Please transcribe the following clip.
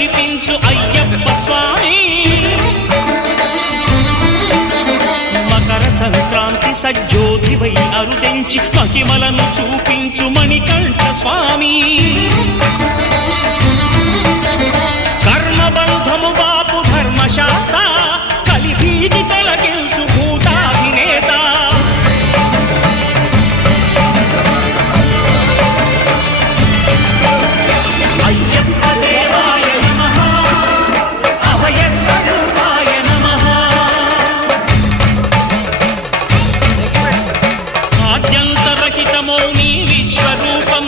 కనిపించు అయ్యప్ప స్వామి మకర సంక్రాంతి సజ్జోతివై అరుదెంచి మహిమలను చూపించు మణికంఠ స్వామి కర్మబంధము బాపు ధర్మశాస్త్ర కలిభీతి తొలగించు భూతాధినేత అయ్యప్ప దేవాయ నమః అభయ స్వరూపాయ నమః ఆద్యంతరహితమౌ నీ విశ్వరూపం